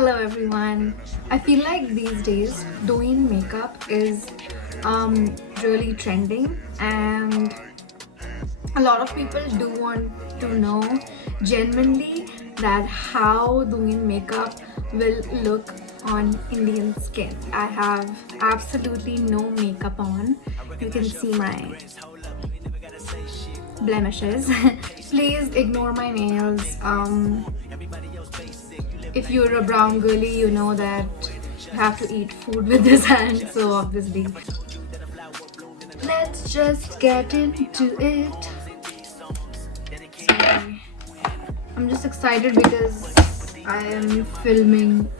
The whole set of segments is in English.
Hello everyone. I feel like these days Douyin makeup is really trending, and a lot of people do want to know genuinely that how Douyin makeup will look on Indian skin. I have absolutely no makeup on. You can see my blemishes. Please ignore my nails. If you're a brown girly, you know that you have to eat food with this hand, so obviously. Let's just get into it. Sorry. I'm just excited because I am filming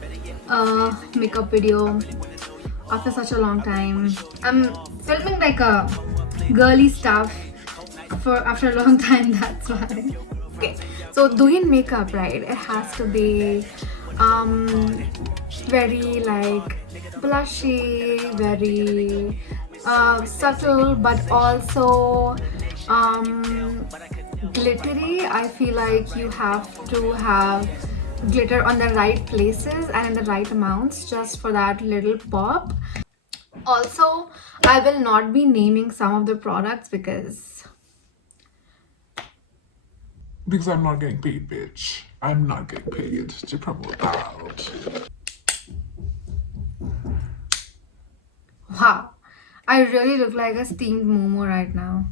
a makeup video after such a long time. I'm filming like a girly stuff after a long time, that's why. Okay, so Douyin makeup, right? It has to be very like blushy, very subtle, but also glittery. I feel like you have to have glitter on the right places and in the right amounts just for that little pop. Also, I will not be naming some of the products because I'm not getting paid, bitch. I'm not getting paid to promote that. wow, I really look like a steamed momo right now.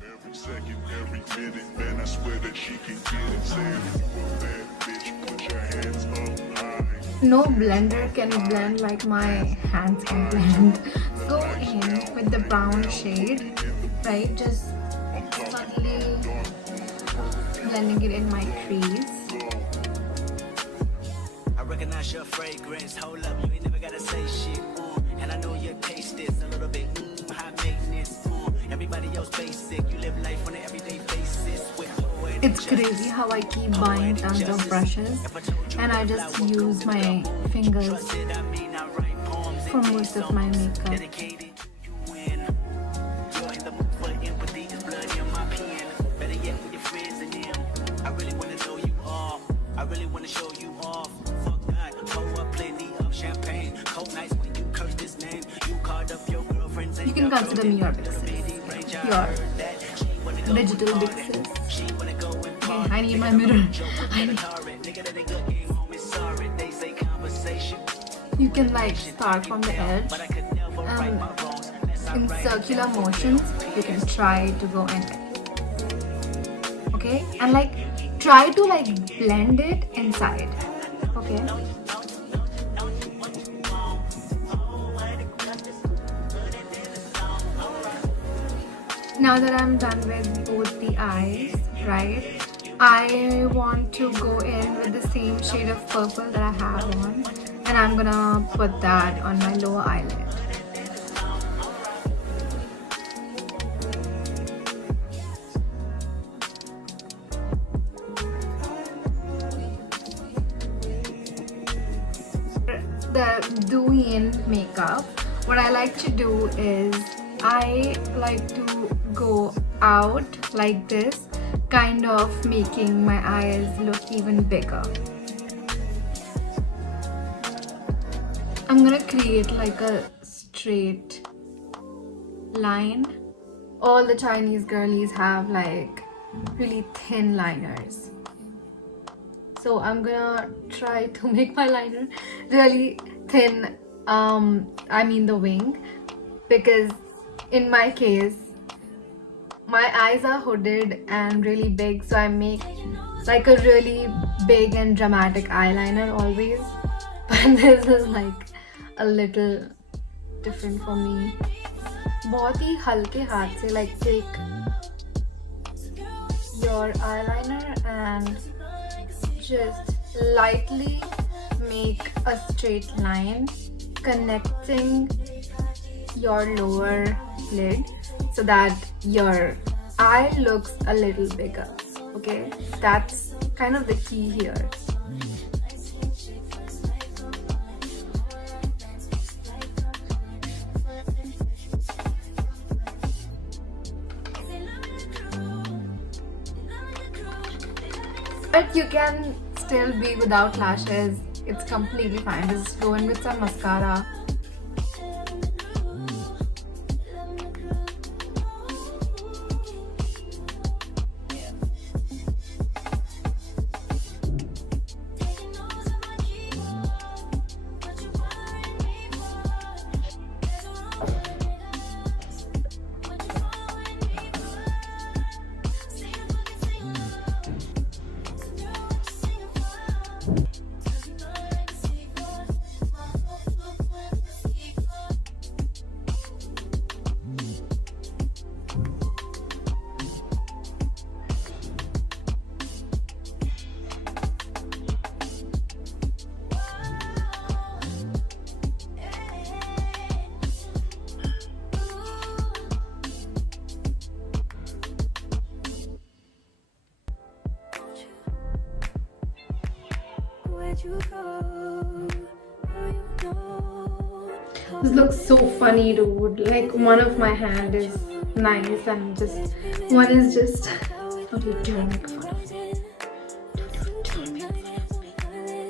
Every second, every minute, man, I swear that she can get it. Say if you a bad bitch, put your hands up high. No blender can blend like my hands can blend. Go in with the brown shade, right? Just subtly blending it in my crease. I recognize your fragrance. Hold up, you ain't never gotta say shit. And I know your taste is a little bit high maintenance. Everybody else basic. You live life on an everyday basis. It's crazy how I keep buying tons of brushes and I just use my fingers for most of my makeup. I really wanna know you all. I really wanna show you off. Fuck that. Pour up plenty of champagne. Cold nights when you curse this name. You called up your girlfriends and You can consider me your big sis. Your digital big sis. Okay, I need my mirror. You can like start from the edge and in circular motions you can try to go in. Okay, and like try to like blend it inside. Okay, now that I'm done with both the eyes, right, I want to go in with the same shade of purple that I have on, and I'm gonna put that on my lower eyelid. The Douyin makeup, what I like to do is I like to go out like this, kind of making my eyes look even bigger. I'm gonna create like a straight line. All the Chinese girlies have like really thin liners. So I'm gonna try to make my liner really thin, I mean the wing, because in my case my eyes are hooded and really big, so I make like a really big and dramatic eyeliner always, but this is like a little different for me. बहुत ही हल्के हाथ से like take your eyeliner and just lightly make a straight line connecting your lower lid so that your eye looks a little bigger. Okay, that's kind of the key here. But you can still be without lashes, it's completely fine. Just go in with some mascara. This looks so funny, dude. Like, one of my hand is nice and just one is just. Don't you dare make fun of me. Don't you dare make fun of me.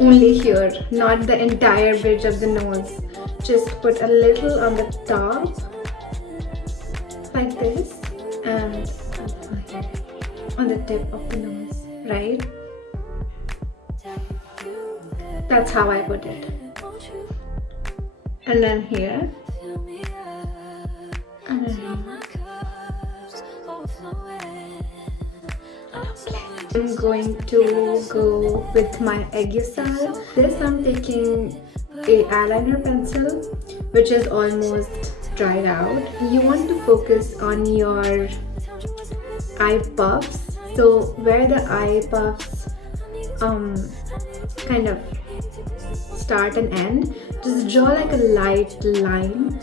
Only here, not the entire bridge of the nose. Just put a little on the top, like this, and on the tip of the nose, right? That's how I put it. And then here, and then here. I'm going to go with my Eyeshadow. This I'm taking a eyeliner pencil which is almost dried out. You want to focus on your eye puffs. So where the eye puffs kind of start and end, just draw like a light line.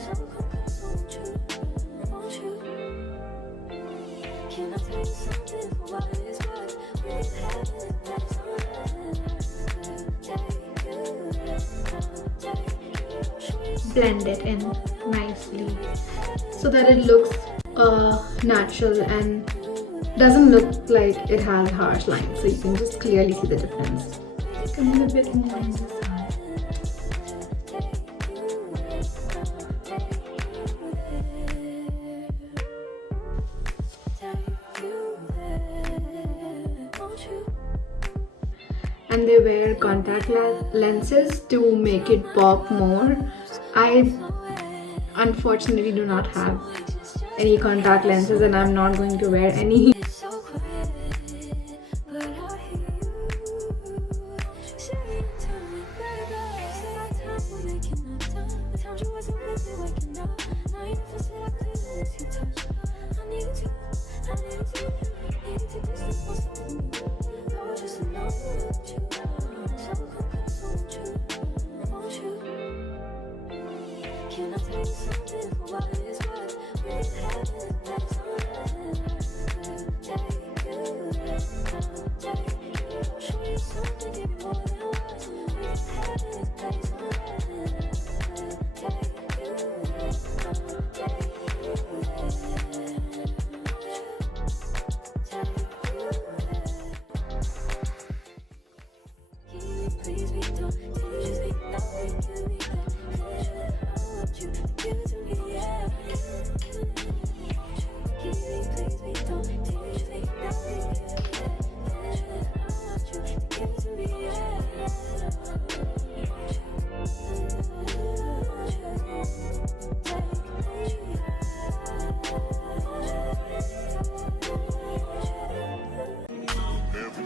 Blend it in nicely so that it looks natural and doesn't look like it has harsh lines, so you can just clearly see the difference. Come in a bit more on this side. And they wear contact lenses to make it pop more. I unfortunately do not have any contact lenses and I'm not going to wear any.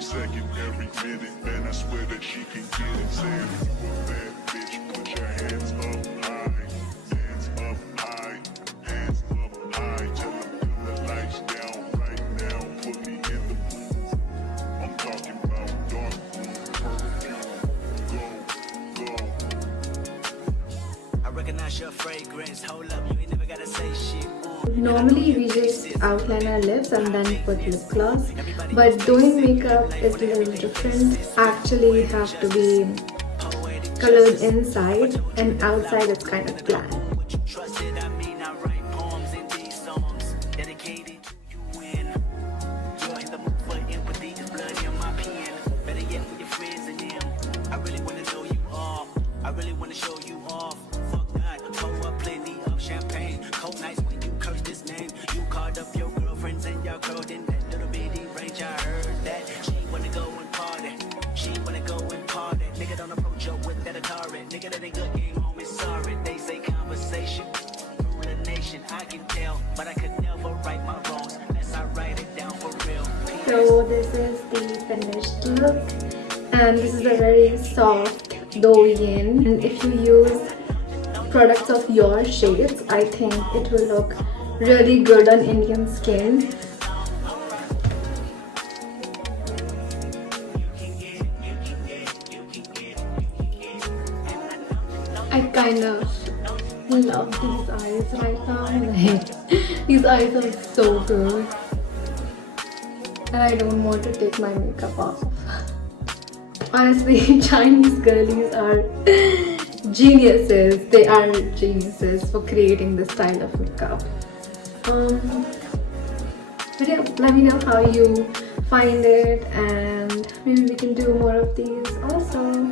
Second, every minute, man, I swear that she can get it. Saying, you a bad bitch, put your hands up high, hands up high, hands up high. Tell them turn the lights down right now, put me in the mood. I'm talking about dark room, perfume, go, go. recognize your fragrance. Hold up, you ain't never gotta say shit. Ooh. Normally we just outline our lips and then put lip gloss, but Douyin makeup is a little different. Actually we have to be colored inside and outside it's kind of bland. Trusted, I mean, I write poems in these songs dedicated to you and you're in the mood for empathy. Is blood in my pen. Better yet with your friends and them. I really wanna know you all. I really wanna show you off. Fuck that, pour up plenty of champagne. Cold nights when you curse this name. You called up your girlfriends and your girl in that little bitty range. I heard that she wanna go and party. She wanna go and party. Nigga don't approach her with that Atari. Nigga that ain't good game home is sorry. They say conversation rule a nation. I can tell, but I could never right my wrongs unless I write it down for real. So this is the finished look, and this is a very soft Douyin, and if you use products of your shades, I think it will look really good on Indian skin. I kind of love these eyes right now. Like, these eyes are so good. And I don't want to take my makeup off. Honestly, Chinese girlies are geniuses. They are geniuses for creating this style of makeup. But yeah, let me know how you find it, and maybe we can do more of these also.